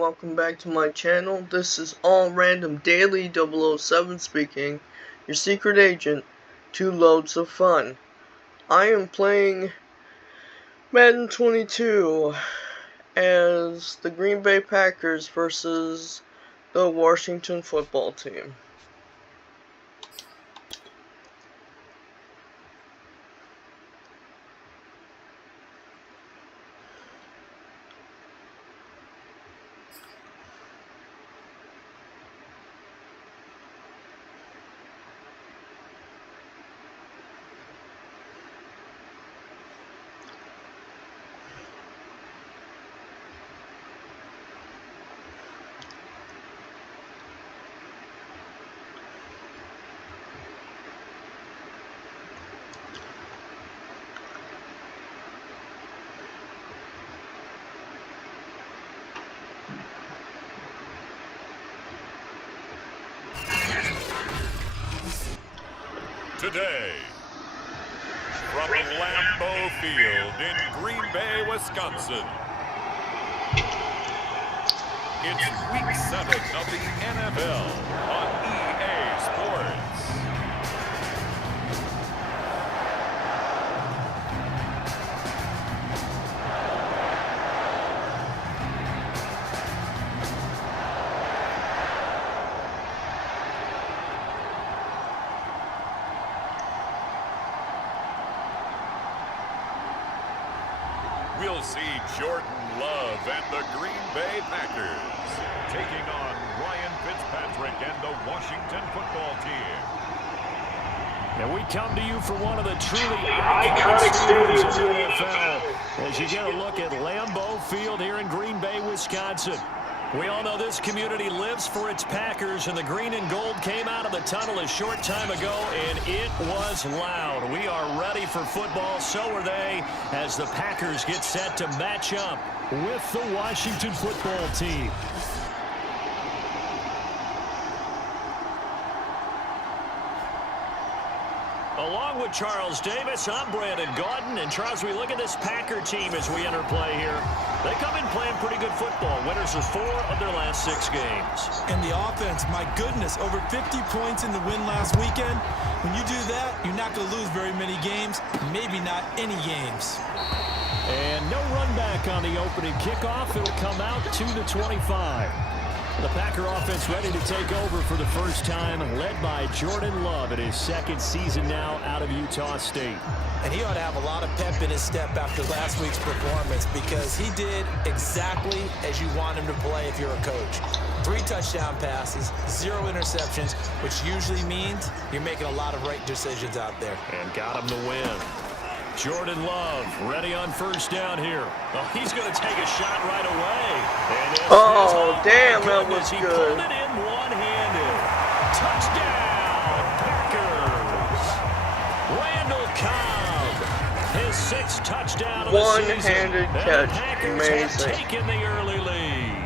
welcome back to my channel. This is All Random Daily 007 speaking, your secret agent to loads of fun. I am playing Madden 22 as the Green Bay Packers versus the Washington football team. Today, from Lambeau Field in Green Bay, Wisconsin, it's Week 7 of the NFL on EA Sports. We'll see Jordan Love and the Green Bay Packers taking on Ryan Fitzpatrick and the Washington football team. And we come to you from one of the truly iconic stadiums in the NFL as you get a look at Lambeau Field here in Green Bay, Wisconsin. We all know this community lives for its Packers, and the green and gold came out of the tunnel a short time ago, and it was loud. We are ready for football, so are they, as the Packers get set to match up with the Washington football team. Along with Charles Davis, I'm Brandon Gaudin. And Charles, we look at this Packer team as we enter play here. They come in playing pretty good football. Winners of 4 of their last 6 games. And the offense, my goodness, over 50 points in the win last weekend. When you do that, you're not going to lose very many games, maybe not any games. And no run back on the opening kickoff. It'll come out to the 25. The Packer offense ready to take over for the first time, led by Jordan Love in his 2nd season now out of Utah State. And he ought to have a lot of pep in his step after last week's performance, because he did exactly as you want him to play if you're a coach. 3 touchdown passes, 0 interceptions, which usually means you're making a lot of right decisions out there. And got him the win. Jordan Love ready on first down here. Oh, he's going to take a shot right away. And Damn, that was he good. Pulled it in one-handed. Touchdown, Packers. Randall Cobb, his 6th touchdown of the season. One-handed And catch. the Packers Amazing. have taken the early lead.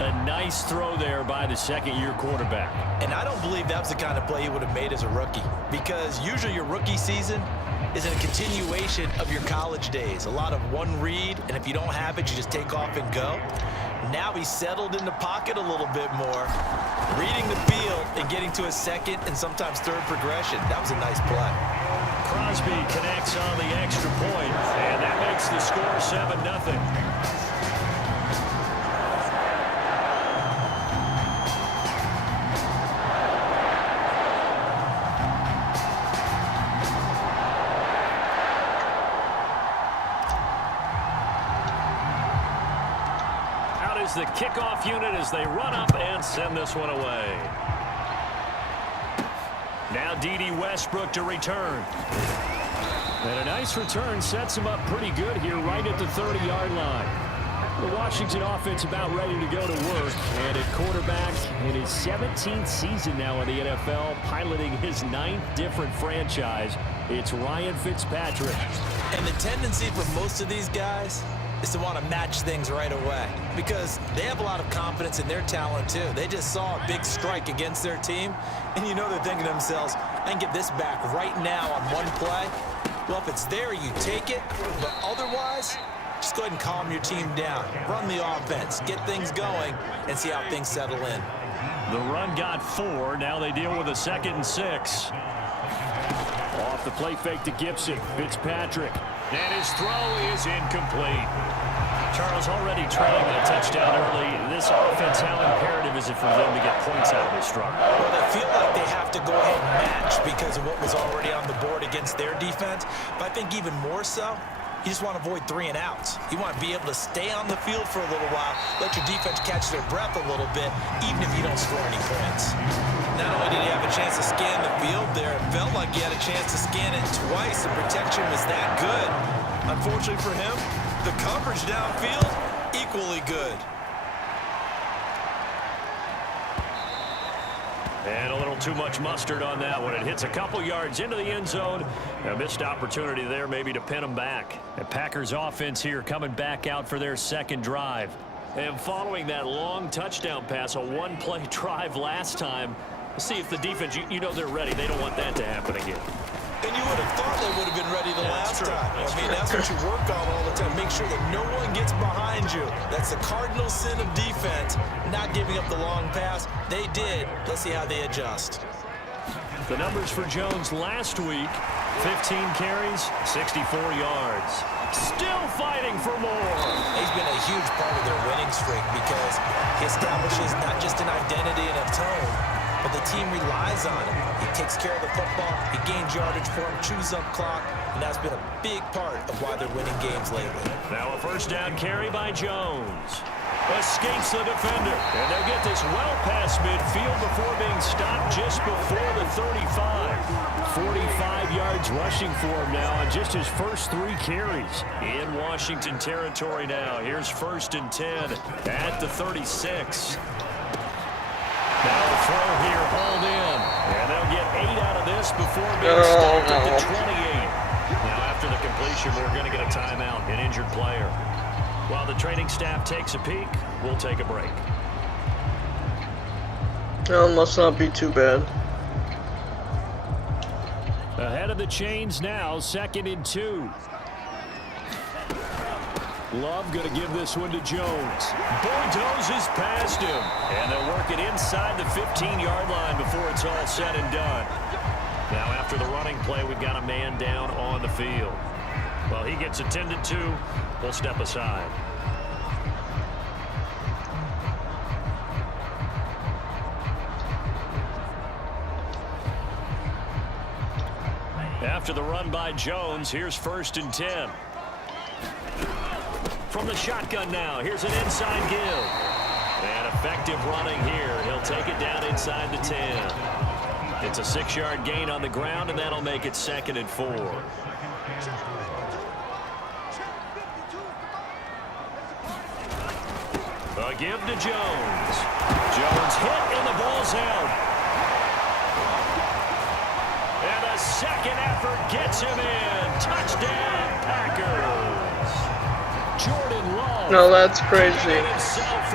A nice throw there by the 2nd-year quarterback. And I don't believe that was the kind of play he would have made as a rookie, because usually your rookie season is a continuation of your college days. A lot of one read, and if you don't have it, you just take off and go. Now he's settled in the pocket a little bit more, reading the field and getting to a 2nd and sometimes 3rd progression. That was a nice play. Crosby connects on the extra point, and that makes the score 7-0. The kickoff unit as they run up and send this one away. Now D.D. Westbrook to return. And a nice return sets him up pretty good here right at the 30-yard line. The Washington offense about ready to go to work. And at quarterback in his 17th season now in the NFL, piloting his 9th different franchise, it's Ryan Fitzpatrick. And the tendency for most of these guys is to want to match things right away, because they have a lot of confidence in their talent too. They just saw a big strike against their team, and you know they're thinking to themselves, I can get this back right now on one play. Well, if it's there, you take it, but otherwise, just Just go ahead and calm your team down. Run the offense. Get things going and see how things settle in. The run got 4. Now they deal with a 2nd and 6. Off the play fake to Gibson. Fitzpatrick. And his throw is incomplete. Charles, already trailing a touchdown early. This offense, how imperative is it for them to get points out of this struggle? Well, they feel like they have to go ahead and match because of what was already on the board against their defense. But I think even more so, you just want to avoid 3 and outs. You want to be able to stay on the field for a little while, let your defense catch their breath a little bit, even if you don't score any points. Not only did he have a chance to scan the field there, it felt like he had a chance to scan it twice. The protection was that good. Unfortunately for him, the coverage downfield, equally good. And a little too much mustard on that one. It hits a couple yards into the end zone. A missed opportunity there maybe to pin them back. The Packers offense here coming back out for their 2nd drive. And following that long touchdown pass, a 1-play drive last time, see if the defense, you know they're ready. They don't want that to happen again. And you would have thought they would have been ready the last time. That's what you work on all the time. Make sure that no one gets behind you. That's the cardinal sin of defense, not giving up the long pass. They did. Let's see how they adjust. The numbers for Jones last week, 15 carries, 64 yards. Still fighting for more. He's been a huge part of their winning streak because he establishes not just an identity and a tone, but the team relies on him. He takes care of the football, he gains yardage for him, chews up clock, and that's been a big part of why they're winning games lately. Now a 1st down carry by Jones. Escapes the defender, and they'll get this well past midfield before being stopped just before the 35. 45 yards rushing for him now on just his first 3 carries. In Washington territory now. Here's 1st and 10 at the 36. Now a throw here, hauled in. And they'll get 8 out of this before being stopped at the 28. Now after the completion, we're going to get a timeout, an injured player. While the training staff takes a peek, we'll take a break. Well, must not be too bad. Ahead of the chains now, 2nd and 2. Love going to give this one to Jones. Bulldozes past him. And they'll work it inside the 15-yard line before it's all said and done. Now after the running play, we've got a man down on the field. Well, he gets attended to. We'll step aside. After the run by Jones, here's 1st and 10. From the shotgun now, here's an inside give. And effective running here. He'll take it down inside the 10. It's a 6-yard gain on the ground, and that'll make it 2nd and 4. A give to Jones. Jones hit, and the ball's out. And a 2nd effort gets him in. Touchdown, Packers. Jordan Love. No, that's crazy.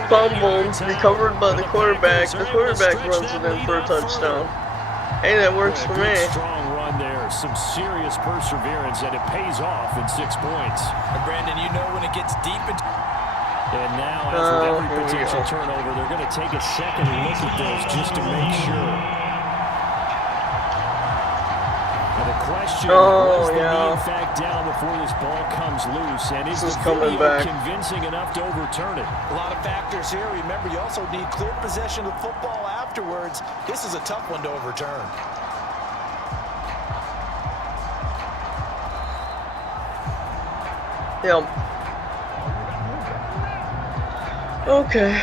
Fumble, recovered by the quarterback. The quarterback runs it in for a touchdown. Hey, that works for me. Strong run there. Some serious perseverance, and it pays off in 6 points. And Brandon, you know when it gets deep into... And now, as with every potential turnover, they're going to take a second look at those just to make sure. And the question was the knee in fact down before this ball comes loose, and is the video convincing enough to overturn it? A lot of factors here. Remember, you also need clear possession of the football afterwards. This is a tough one to overturn. Yep. Okay.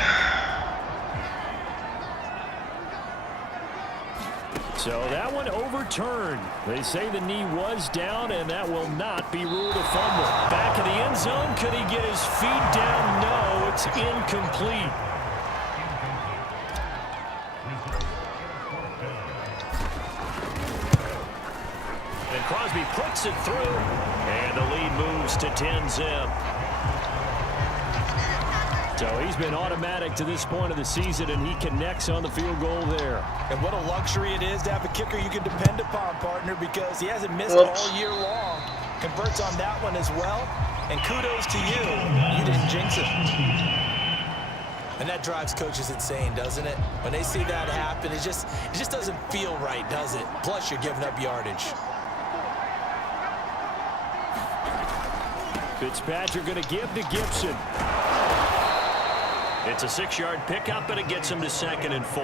So that one overturned. They say the knee was down, and that will not be ruled a fumble. Back in the end zone, could he get his feet down? No, it's incomplete. And Crosby puts it through, and the lead moves to 10-zip. So he's been automatic to this point of the season, and he connects on the field goal there. And what a luxury it is to have a kicker you can depend upon, partner, because he hasn't missed all year long. Converts on that one as well. And kudos to you. You didn't jinx it. And that drives coaches insane, doesn't it? When they see that happen, it just doesn't feel right, does it? Plus, you're giving up yardage. Fitzpatrick going to give to Gibson. It's a 6-yard pickup, and it gets him to 2nd and 4.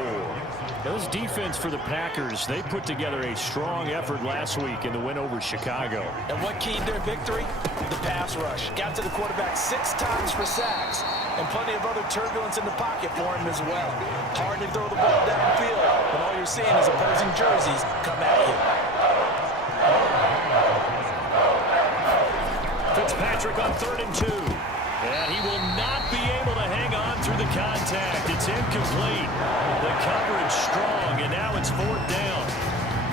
Those defense for the Packers, they put together a strong effort last week in the win over Chicago. And what keyed their victory? The pass rush. Got to the quarterback 6 times for sacks, and plenty of other turbulence in the pocket for him as well. Hard to throw the ball downfield when all you're seeing is opposing jerseys come at you. Fitzpatrick on 3rd and 2. And he will not be able to hang on through the contact. It's incomplete. The coverage strong, and now it's 4th down.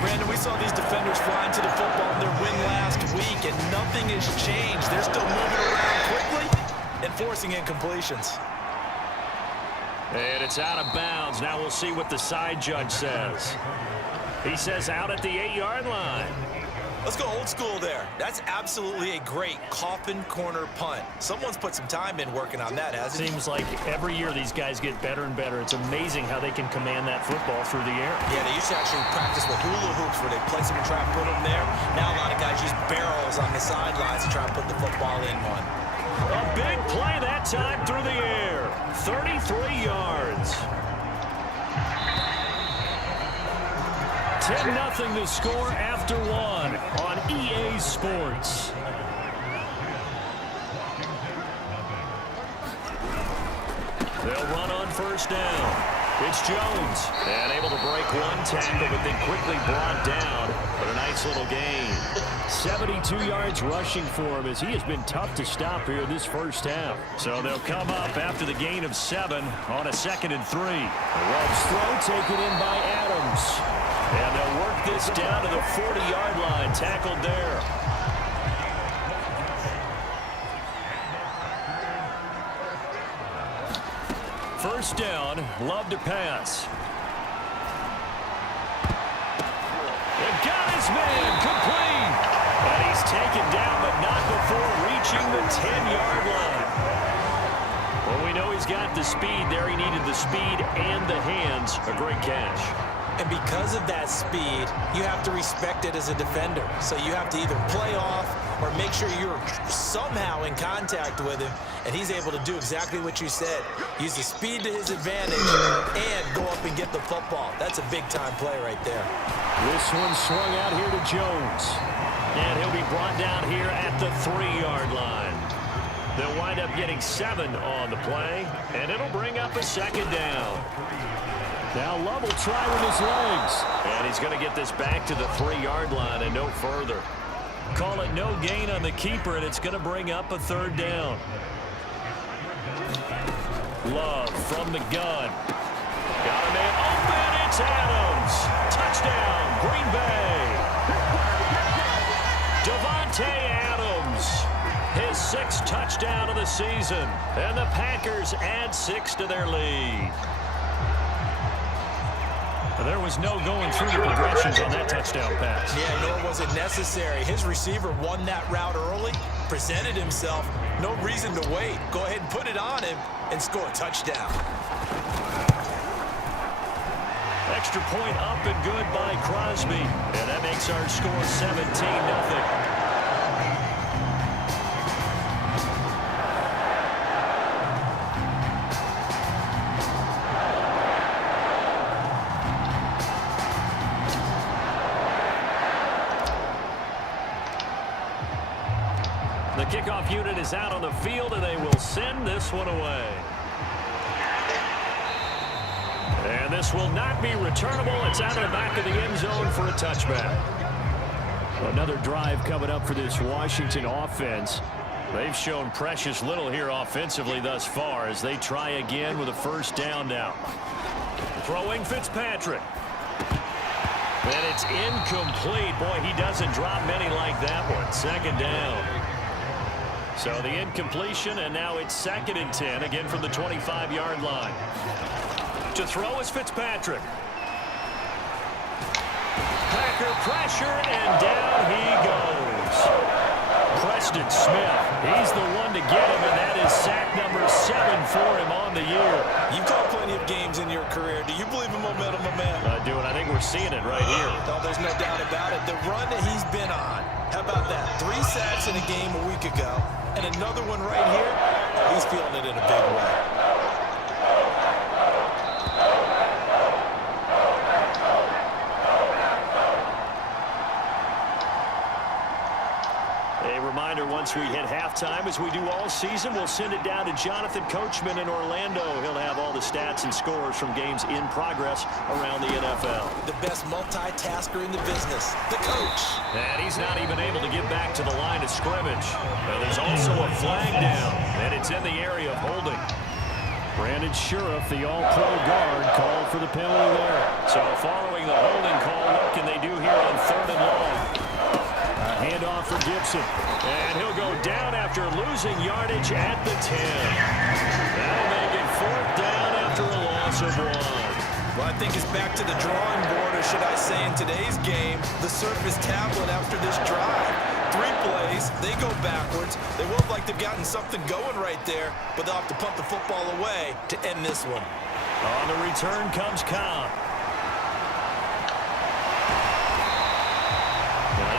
Brandon, we saw these defenders flying to the football in their win last week, and nothing has changed. They're still moving around quickly and forcing incompletions. And it's out of bounds. Now we'll see what the side judge says. He says out at the 8-yard line. Let's go old school there. That's absolutely a great coffin corner punt. Someone's put some time in working on that, hasn't it? Seems like every year these guys get better and better. It's amazing how they can command that football through the air. Yeah, they used to actually practice with hula hoops where they place them and try to put them there. Now a lot of guys use barrels on the sidelines to try to put the football in one. A big play that time through the air. 33 yards. 10-0 the score after 1 on EA Sports. They'll run on 1st down. It's Jones. And able to break 1 tackle, but then quickly brought down. But a nice little gain. 72 yards rushing for him as he has been tough to stop here this first half. So they'll come up after the gain of 7 on a 2nd and 3. Love's throw taken in by Adams. And they'll work this down to the 40-yard line. Tackled there. First down, Love to pass. And got his man complete. And he's taken down, but not before reaching the 10-yard line. Well, we know he's got the speed there. He needed the speed and the hands. A great catch. And because of that speed, you have to respect it as a defender. So you have to either play off or make sure you're somehow in contact with him, and he's able to do exactly what you said. Use the speed to his advantage and go up and get the football. That's a big-time play right there. This one swung out here to Jones. And he'll be brought down here at the 3-yard line. They'll wind up getting 7 on the play, and it'll bring up a 2nd down. Now Love will try with his legs. And he's going to get this back to the 3-yard line and no further. Call it no gain on the keeper, and it's going to bring up a 3rd down. Love from the gun. Got a man open. It's Adams. Touchdown, Green Bay. Devontae Adams. His 6th touchdown of the season. And the Packers add 6 to their lead. There was no going through the progressions on that touchdown pass. Yeah, nor was it necessary. His receiver won that route early, presented himself. No reason to wait. Go ahead and put it on him and score a touchdown. Extra point up and good by Crosby. And that makes our score 17-0. The kickoff unit is out on the field, and they will send this one away. And this will not be returnable. It's out of the back of the end zone for a touchback. Another drive coming up for this Washington offense. They've shown precious little here offensively thus far as they try again with a 1st down now. Throwing Fitzpatrick. And it's incomplete. Boy, he doesn't drop many like that one. 2nd down. So the incompletion, and now it's 2nd and 10, again from the 25-yard line. To throw is Fitzpatrick. Packer pressure, and down he goes. Preston Smith, he's the one to get him, and that is sack number 7 for him on the year. You've caught plenty of games in your career. Do you believe in momentum, my man? I do, and I think we're seeing it right here. No, there's no doubt about it. The run that he's been on, how about that? 3 sacks in a game a week ago, and another one right here. He's feeling it in a big way. Reminder, once we hit halftime, as we do all season, we'll send it down to Jonathan Coachman in Orlando. He'll have all the stats and scores from games in progress around the NFL. The best multitasker in the business, the coach. And he's not even able to get back to the line of scrimmage. Now, there's also a flag down, and it's in the area of holding. Brandon Sheriff, the all-pro guard, called for the penalty there. So following the holding call, what can they do here on 3rd and long? Handoff for Gibson, and he'll go down after losing yardage at the 10. That'll make it 4th down after a loss of 1. Well, I think it's back to the drawing board, or should I say in today's game, the Surface tablet after this drive. 3 plays, they go backwards. They look like they've gotten something going right there, but they'll have to punt the football away to end this one. On the return comes Cobb.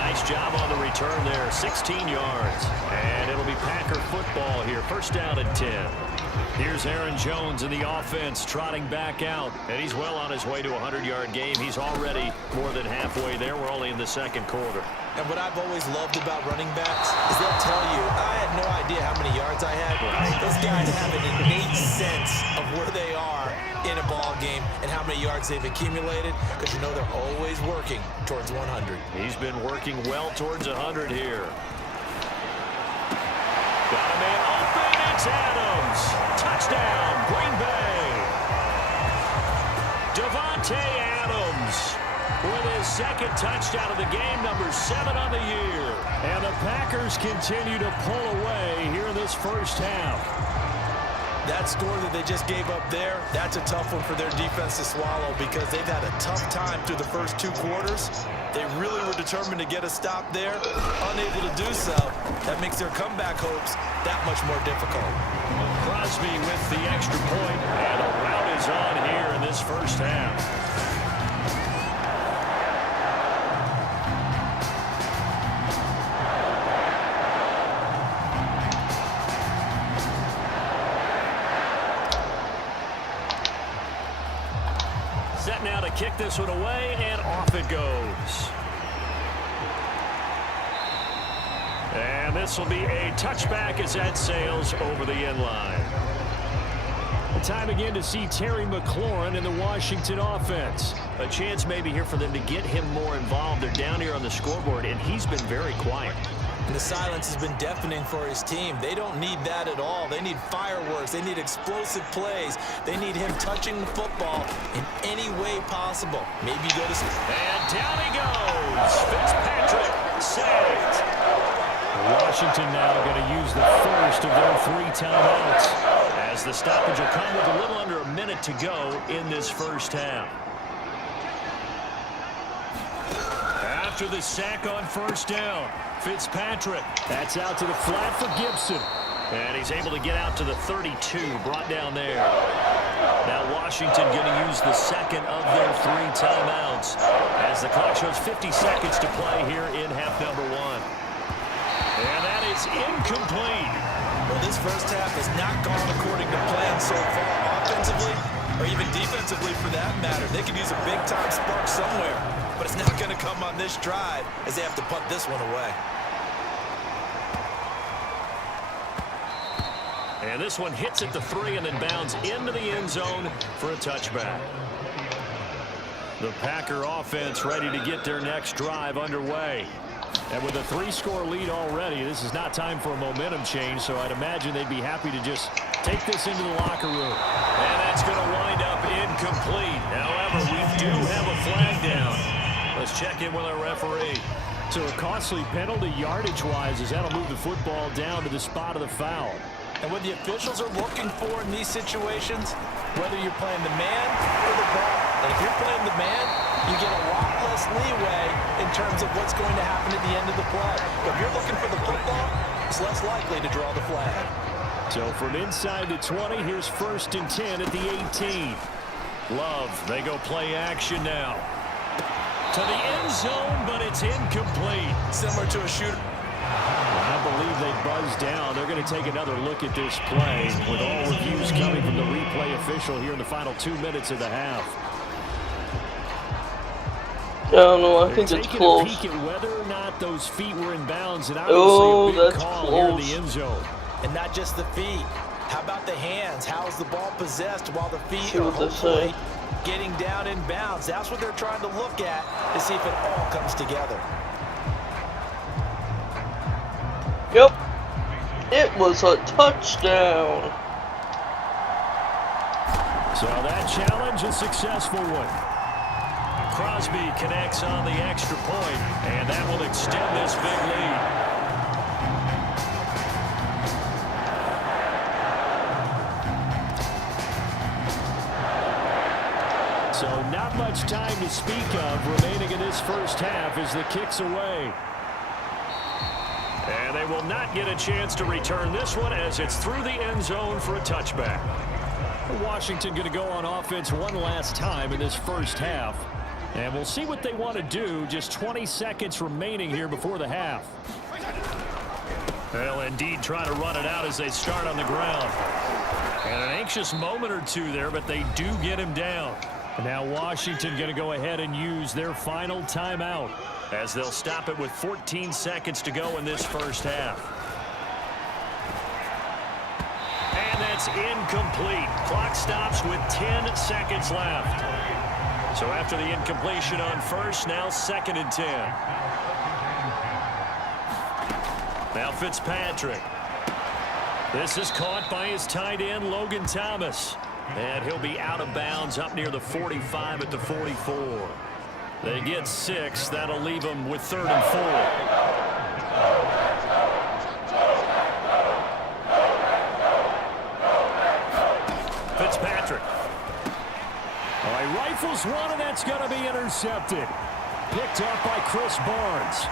Nice job on the return there, 16 yards. And it'll be Packer football here, 1st down and 10. Here's Aaron Jones in the offense, trotting back out. And he's well on his way to a 100-yard game. He's already more than halfway there. We're only in the 2nd quarter. And what I've always loved about running backs is they'll tell you, I had no idea how many yards I had. Those guys have an innate sense of where they are in a ball game and how many yards they've accumulated, because you know they're always working towards 100. He's been working well towards 100 here. Got a man open. It's Adams. Touchdown, Green Bay. Devontae Adams with his 2nd touchdown of the game, number 7 on the year. And the Packers continue to pull away here in this 1st half. That score that they just gave up there, that's a tough one for their defense to swallow, because they've had a tough time through the first 2 quarters. They really were determined to get a stop there, unable to do so. That makes their comeback hopes that much more difficult. Crosby with the extra point, and a rout is on here in this 1st half. Set now to kick this one away, and off it goes. And this will be a touchback as that sails over the end line. Time again to see Terry McLaurin in the Washington offense. A chance maybe here for them to get him more involved. They're down here on the scoreboard, and he's been very quiet. And the silence has been deafening for his team. They don't need that at all. They need fireworks. They need explosive plays. They need him touching the football in any way possible. Maybe go to... And down he goes. Fitzpatrick sacked. Washington now going to use the first of their 3 timeouts, as the stoppage will come with a little under a minute to go in this 1st half. After the sack on 1st down, Fitzpatrick, that's out to the flat for Gibson. And he's able to get out to the 32, brought down there. Now Washington going to use the 2nd of their 3 timeouts, as the clock shows 50 seconds to play here in half number 1. And that is incomplete. Well, this 1st half has not gone according to plan so far, offensively or even defensively for that matter. They could use a big-time spark somewhere, but it's not going to come on this drive, as they have to punt this one away. And this one hits at the 3 and then bounds into the end zone for a touchback. The Packer offense ready to get their next drive underway. And with a 3-score lead already, this is not time for a momentum change, so I'd imagine they'd be happy to just take this into the locker room. And that's going to wind up incomplete. However, we do have a flag down. Let's check in with our referee. So a costly penalty yardage-wise, as that'll move the football down to the spot of the foul. And what the officials are looking for in these situations, whether you're playing the man or the ball, And if you're playing the man, you get a lot less leeway in terms of what's going to happen at the end of the play. But if you're looking for the football, it's less likely to draw the flag. So from inside the 20, here's 1st and 10 at the 18. Love, they go play action now. To the end zone, but it's incomplete. Similar to a shooter. I believe they buzzed down. They're going to take another look at this play with all reviews coming from the replay official here in the final 2 minutes of the half. I don't know. I think it's close. A peek at whether or not those feet were in bounds, and obviously a big call here in the end zone. And not just the feet. How about the hands? How is the ball possessed while the feet are hopefully getting down in bounds? That's what they're trying to look at to see if it all comes together. Yep. It was a touchdown. So that challenge, a successful one. Crosby connects on the extra point, and that will extend this big lead. So not much time to speak of remaining in this first half as the kick's away. And they will not get a chance to return this one as it's through the end zone for a touchback. Washington going to go on offense one last time in this first half. And we'll see what they want to do. Just 20 seconds remaining here before the half. They'll indeed try to run it out as they start on the ground. And an anxious moment or two there, but they do get him down. And now Washington going to go ahead and use their final timeout as they'll stop it with 14 seconds to go in this first half. And that's incomplete. Clock stops with 10 seconds left. So after the incompletion on first, now 2nd and 10. Now Fitzpatrick. This is caught by his tight end, Logan Thomas. And he'll be out of bounds up near the 45 at the 44. They get 6. That'll leave them with 3rd and 4. Fitzpatrick. All right, rifles one, and that's going to be intercepted. Picked up by Chris Barnes.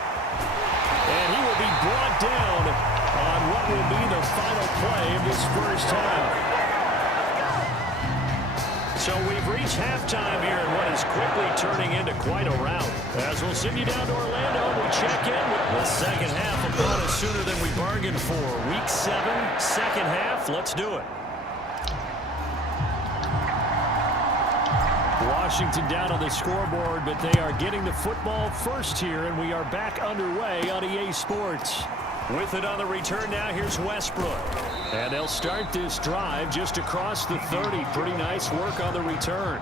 And he will be brought down on what will be the final play of this first half. So we've reached halftime here in what is quickly turning into quite a rout. As we'll send you down to Orlando, we check in with the second half upon us sooner than we bargained for. Week 7, second half. Let's do it. Washington down on the scoreboard, but they are getting the football first here, and we are back underway on EA Sports. With it on the return now, here's Westbrook. And they'll start this drive just across the 30. Pretty nice work on the return.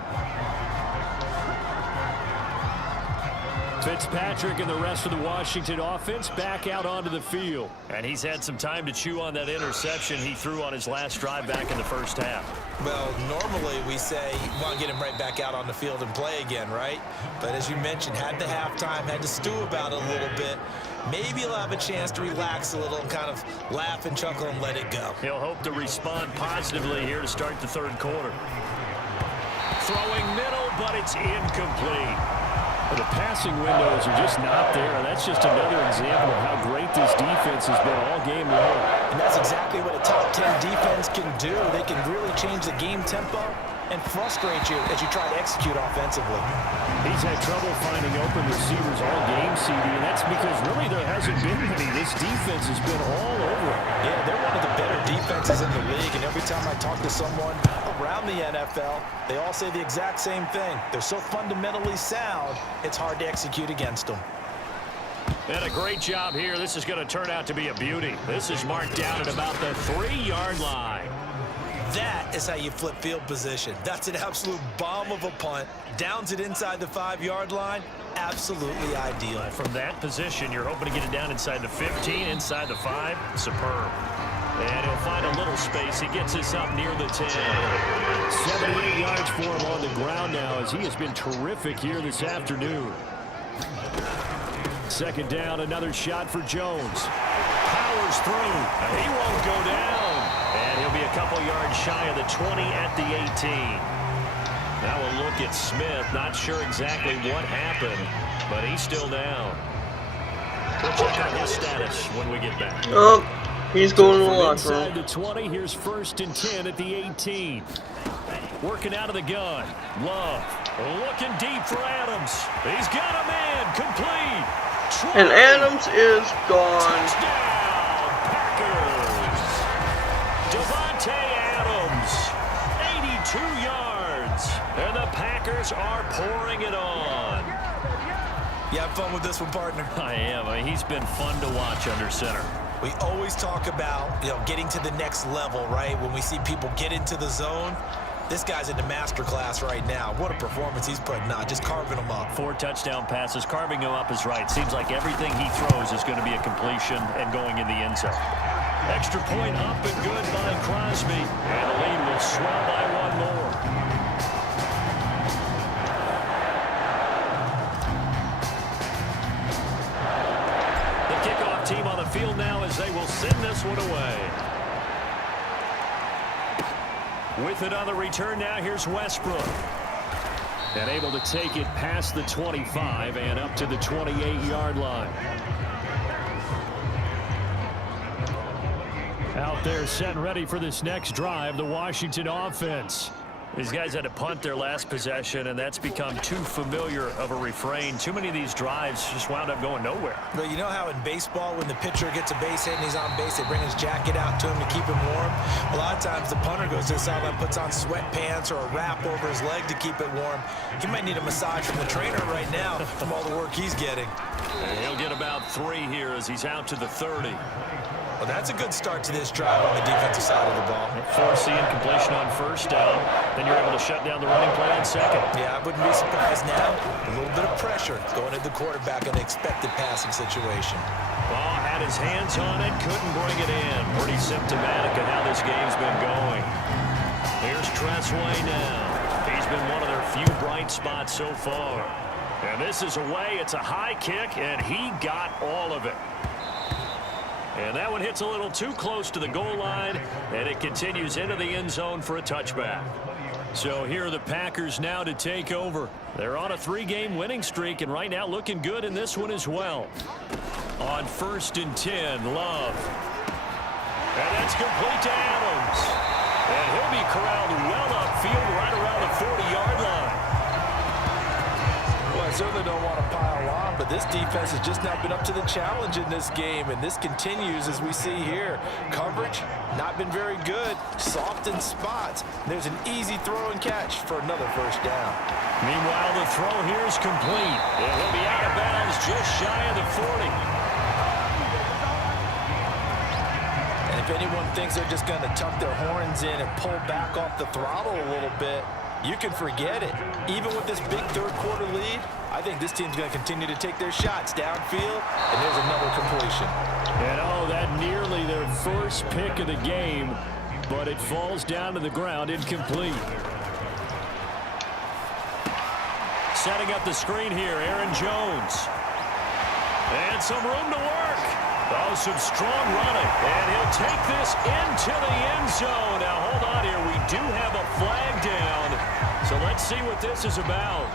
Fitzpatrick and the rest of the Washington offense back out onto the field. And he's had some time to chew on that interception he threw on his last drive back in the first half. Well, normally we say, want to get him right back out on the field and play again, right? But as you mentioned, had the halftime, had to stew about it a little bit. Maybe he'll have a chance to relax a little and kind of laugh and chuckle and let it go. He'll hope to respond positively here to start the third quarter. Throwing middle, but it's incomplete. The passing windows are just not there. That's just another example of how great this defense has been all game long. And that's exactly what a top 10 defense can do. They can really change the game tempo and frustrate you as you try to execute offensively. He's had trouble finding open receivers all game, CD, and that's because really there hasn't been many. This defense has been all over it. Yeah, they're one of the better defenses in the league, and every time I talk to someone around the NFL, they all say the exact same thing. They're so fundamentally sound, it's hard to execute against them. And a great job here. This is going to turn out to be a beauty. This is marked down at about the 3-yard line. That is how you flip field position. That's an absolute bomb of a punt. Downs it inside the 5-yard line. Absolutely ideal. From that position, you're hoping to get it down inside the 15, inside the 5. Superb. And he'll find a little space. He gets us up near the 10. 78 yards for him on the ground now as he has been terrific here this afternoon. Second down, another shot for Jones. Powers through. He won't go down. And he'll be a couple yards shy of the 20 at the 18. Now we'll look at Smith. Not sure exactly what happened, but he's still down. We'll check out his status when we get back. Oh, he's going to the locker inside room. the 20, here's 1st and 10 at the 18. Working out of the gun. Love. Looking deep for Adams. He's got a man. Complete. And Adams is gone. Touchdown, Packers. Devontae Adams. 82 yards. And the Packers are pouring it on. You have fun with this one, partner? I am. I mean, he's been fun to watch under center. We always talk about, getting to the next level, right? When we see people get into the zone, this guy's in the master class right now. What a performance he's putting on, just carving them up. 4 touchdown passes. Carving him up is right. Seems like everything he throws is going to be a completion and going in the end zone. Extra point up and good by Crosby. And the lead will swell by 1 more. The kickoff team on the field now as they will send this one away. With it on the return now, here's Westbrook. And able to take it past the 25 and up to the 28-yard line. Out there set and ready for this next drive, the Washington offense. These guys had to punt their last possession, and that's become too familiar of a refrain. Too many of these drives just wound up going nowhere. But you know how in baseball, when the pitcher gets a base hit and he's on base, they bring his jacket out to him to keep him warm? A lot of times the punter goes to the sideline, puts on sweatpants or a wrap over his leg to keep it warm. He might need a massage from the trainer right now from all the work he's getting. And he'll get about 3 here as he's out to the 30. Well, that's a good start to this drive on the defensive side of the ball. Force the incompletion on 1st down. Then you're able to shut down the running play on 2nd. Yeah, I wouldn't be surprised now. A little bit of pressure going at the quarterback in an expected passing situation. Ball had his hands on it, couldn't bring it in. Pretty symptomatic of how this game's been going. Here's Tressway now. He's been one of their few bright spots so far. And this is away. It's a high kick, and he got all of it. And that one hits a little too close to the goal line, and it continues into the end zone for a touchback. So here are the Packers now to take over. They're on a 3-game winning streak, and right now looking good in this one as well. On 1st and 10, Love. And that's complete to Adams. And he'll be corralled well upfield right around the 40-yard line. Well, I certainly don't want to pile on, but this defense has just not been up to the challenge in this game, and this continues as we see here. Coverage, not been very good. Soft in spots. There's an easy throw and catch for another 1st down. Meanwhile, the throw here is complete. And he'll be out of bounds just shy of the 40. And if anyone thinks they're just going to tuck their horns in and pull back off the throttle a little bit, you can forget it. Even with this big 3rd quarter lead, I think this team's going to continue to take their shots downfield, and there's another completion. And that nearly their 1st pick of the game, but it falls down to the ground incomplete. Setting up the screen here, Aaron Jones. And some room to work. Oh, some strong running. And he'll take this into the end zone. Now, hold on here. We do have a flag down. So let's see what this is about.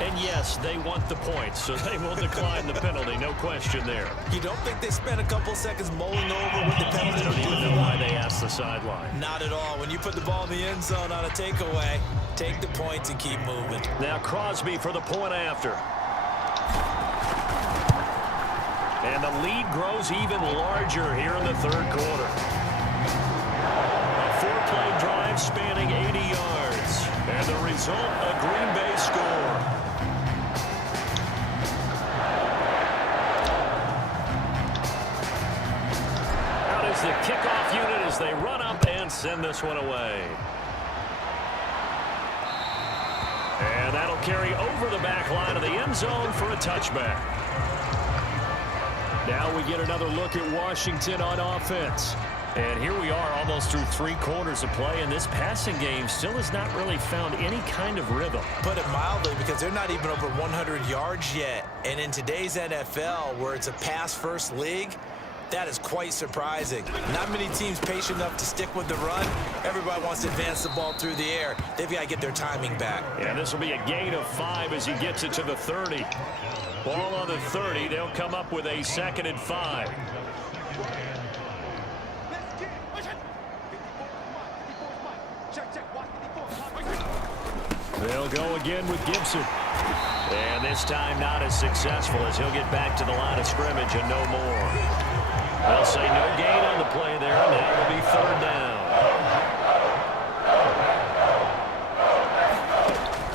And yes, they want the points, so they will decline the penalty. No question there. You don't think they spent a couple seconds mulling over what the penalty I don't even know why they asked the sideline. Not at all. When you put the ball in the end zone on a takeaway, take the points and keep moving. Now Crosby for the point after. And the lead grows even larger here in the 3rd quarter. A 4-play drive spanning 80 yards. And the result, a Green Bay score. Out is the kickoff unit as they run up and send this one away. And that'll carry over the back line of the end zone for a touchback. Now we get another look at Washington on offense. And here we are almost through 3 quarters of play, and this passing game still has not really found any kind of rhythm. Put it mildly, because they're not even over 100 yards yet. And in today's NFL, where it's a pass-first league, That is quite surprising. Not many teams patient enough to stick with the run. Everybody wants to advance the ball through the air. They've got to get their timing back. Yeah, this will be a gain of 5 as he gets it to the 30. Ball on the 30. They'll come up with a 2nd and 5. They'll go again with Gibson. And this time not as successful as he'll get back to the line of scrimmage and no more. They'll say no gain on the play there, and that will be 3rd down.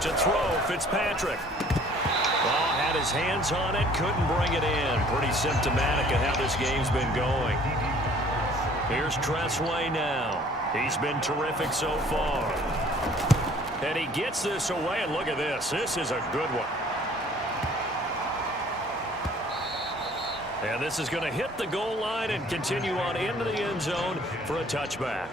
To throw, Fitzpatrick. Well, had his hands on it, couldn't bring it in. Pretty symptomatic of how this game's been going. Here's Tressway now. He's been terrific so far. And he gets this away, and look at this. This is a good one. And this is going to hit the goal line and continue on into the end zone for a touchback.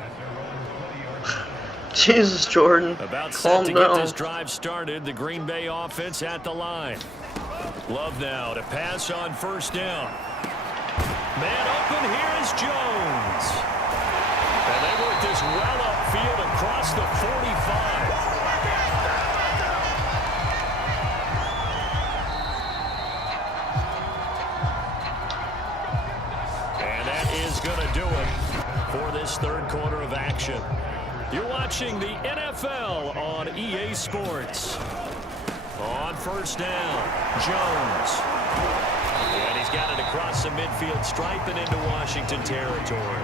Jesus, Jordan. About set Calm to down. get this drive started. The Green Bay offense at the line. Love now to pass on 1st down. Man open, here is Jones. And they work this well upfield across the 45. Going to do it for this 3rd quarter of action. You're watching the NFL on EA Sports. On 1st down, Jones. And he's got it across the midfield stripe and into Washington territory.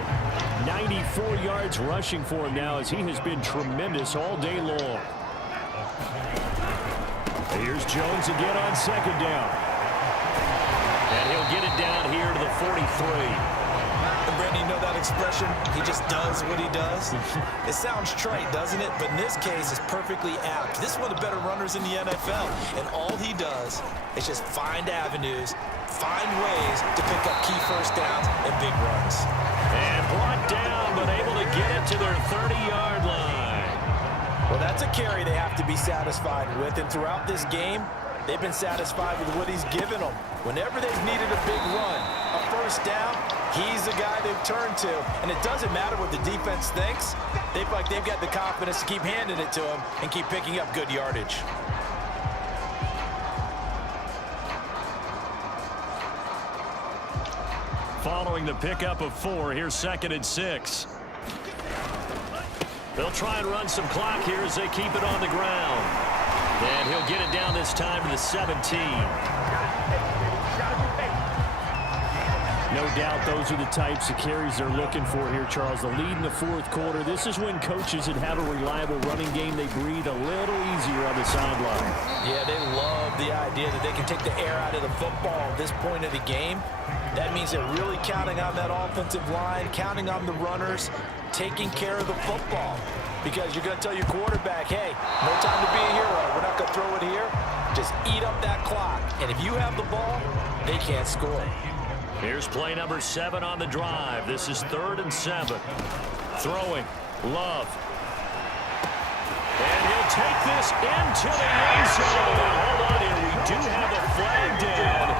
94 yards rushing for him now as he has been tremendous all day long. Here's Jones again on 2nd down. And he'll get it down here to the 43. Brandon, you know that expression? He just does what he does. It sounds trite, doesn't it? But in this case, it's perfectly apt. This is one of the better runners in the NFL. And all he does is just find avenues, find ways to pick up key 1st downs and big runs. And brought down, but able to get it to their 30-yard line. Well, that's a carry they have to be satisfied with. And throughout this game, they've been satisfied with what he's given them. Whenever they've needed a big run, a 1st down, he's the guy they've turned to. And it doesn't matter what the defense thinks. They feel like they've got the confidence to keep handing it to him and keep picking up good yardage. Following the pickup of 4, here's 2nd and 6. They'll try and run some clock here as they keep it on the ground. And he'll get it down this time to the 17. No doubt those are the types of carries they're looking for here, Charles. The lead in the 4th quarter. This is when coaches that have a reliable running game, they breathe a little easier on the sideline. Yeah, they love the idea that they can take the air out of the football at this point of the game. That means they're really counting on that offensive line, counting on the runners, taking care of the football. Because you're going to tell your quarterback, hey, no time to be a hero. We're not going to throw it here. Just eat up that clock. And if you have the ball, they can't score. Here's play number 7 on the drive. This is 3rd and 7. Throwing. Love. And he'll take this into the end zone. Now, hold on here. We do have a flag down.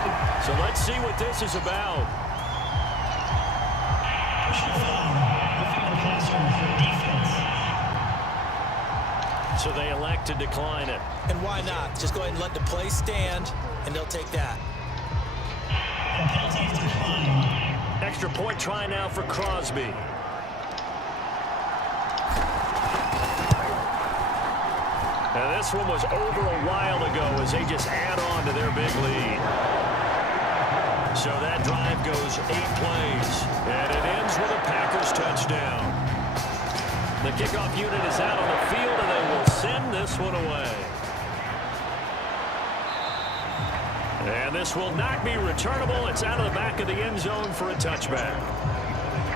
So let's see what this is about. So they elect to decline it. And why not? Just go ahead and let the play stand, and they'll take that. Extra point try now for Crosby. And this one was over a while ago as they just add on to their big lead. So that drive goes 8 plays, and it ends with a Packers touchdown. The kickoff unit is out on the field, and they will send this one away. And this will not be returnable. It's out of the back of the end zone for a touchback.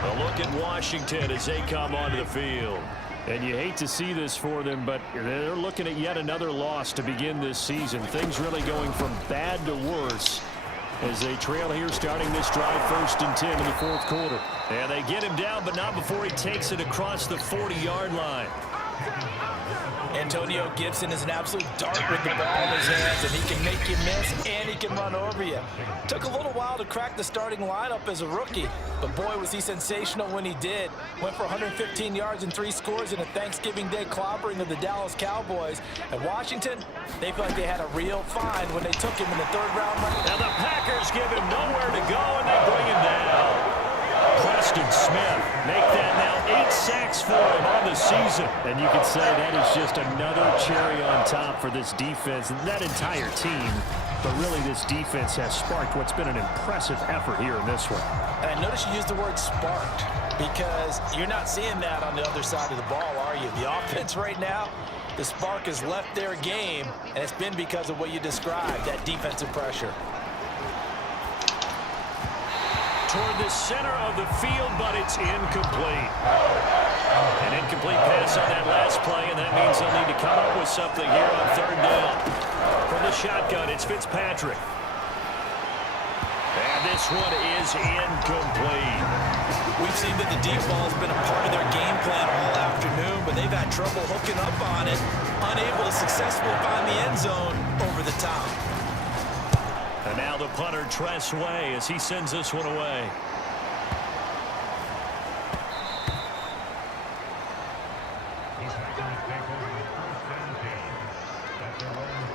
A look at Washington as they come onto the field. And you hate to see this for them, but they're looking at yet another loss to begin this season. Things really going from bad to worse as they trail here starting this drive 1st and 10 in the 4th quarter. And they get him down, but not before he takes it across the 40-yard line. Antonio Gibson is an absolute dart with the ball in his hands, and he can make you miss, and he can run over you. Took a little while to crack the starting lineup as a rookie, but boy, was he sensational when he did. Went for 115 yards and 3 scores in a Thanksgiving Day clobbering of the Dallas Cowboys. At Washington, they felt like they had a real find when they took him in the 3rd round. And the Packers give him nowhere to go, and they bring him down. Preston Smith make that now 8 sacks for him on the season. And you can say that is just another cherry on top for this defense and that entire team. But really, this defense has sparked what's been an impressive effort here in this one. And I notice you use the word sparked because you're not seeing that on the other side of the ball, are you? The offense right now, the spark has left their game, and it's been because of what you described, that defensive pressure. Toward the center of the field, but it's incomplete. An incomplete pass on that last play, and that means they'll need to come up with something here on 3rd down. From the shotgun, it's Fitzpatrick. And this one is incomplete. We've seen that the deep ball has been a part of their game plan all afternoon, but they've had trouble hooking up on it, unable to successfully find the end zone over the top. And now the punter, Tress Way, as he sends this one away.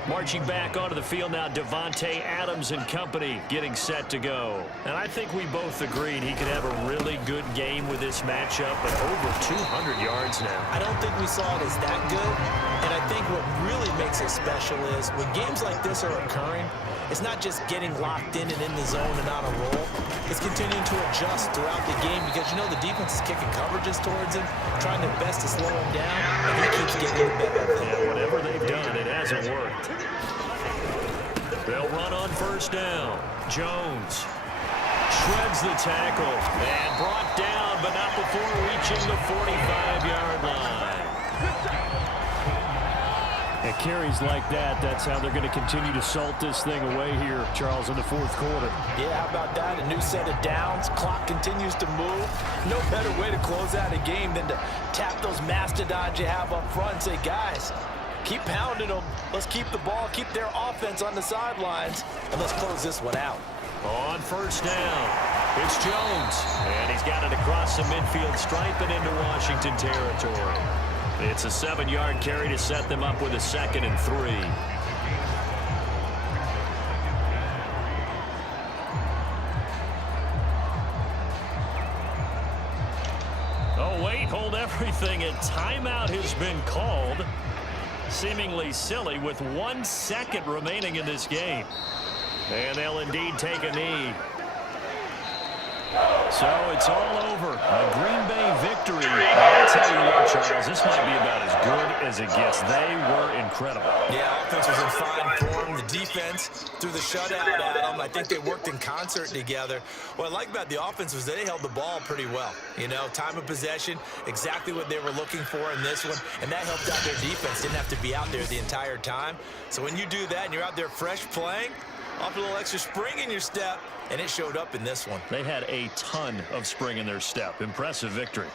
Marching back onto the field now, Devontae Adams and company getting set to go. And I think we both agreed he could have a really good game with this matchup, but over 200 yards now. I don't think we saw it as that good, and I think what really makes it special is when games like this are occurring, it's not just getting locked in and in the zone and on a roll. It's continuing to adjust throughout the game because, you know, the defense is kicking coverages towards him, trying their best to slow him down, and he keeps getting the better of them. Yeah, whatever they've done, it hasn't worked. They'll run on 1st down. Jones shreds the tackle and brought down, but not before reaching the 45-yard line. At carries like that, that's how they're going to continue to salt this thing away here, Charles, in the 4th quarter. Yeah, how about that? A new set of downs. Clock continues to move. No better way to close out a game than to tap those mastodons you have up front and say, guys, keep pounding them. Let's keep the ball, keep their offense on the sidelines, and let's close this one out. On 1st down, it's Jones, and he's got it across the midfield stripe and into Washington territory. It's a 7-yard carry to set them up with a 2nd and 3. Oh, wait, hold everything. A timeout has been called. Seemingly silly with 1 second remaining in this game. And they'll indeed take a knee. So it's all over. A Green Bay victory. I'll tell you what, Charles, this might be about as good as it gets. They were incredible. Yeah, offense was in fine form. The defense threw the shutout at them. I think they worked in concert together. What I like about the offense was they held the ball pretty well. You know, time of possession, exactly what they were looking for in this one, and that helped out their defense. Didn't have to be out there the entire time. So when you do that and you're out there fresh playing, off a little extra spring in your step, and it showed up in this one. They had a ton of spring in their step. Impressive victory.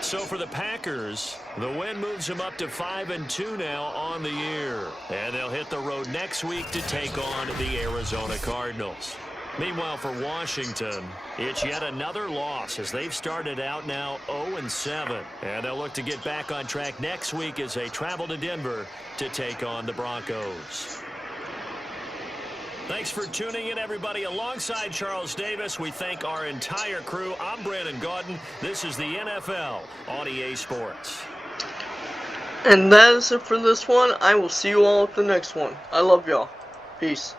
So for the Packers, the win moves them up to 5-2 now on the year. And they'll hit the road next week to take on the Arizona Cardinals. Meanwhile, for Washington, it's yet another loss as they've started out now 0-7. And they'll look to get back on track next week as they travel to Denver to take on the Broncos. Thanks for tuning in, everybody. Alongside Charles Davis, we thank our entire crew. I'm Brandon Gaudin. This is the NFL on EA Sports. And that is it for this one. I will see you all at the next one. I love y'all. Peace.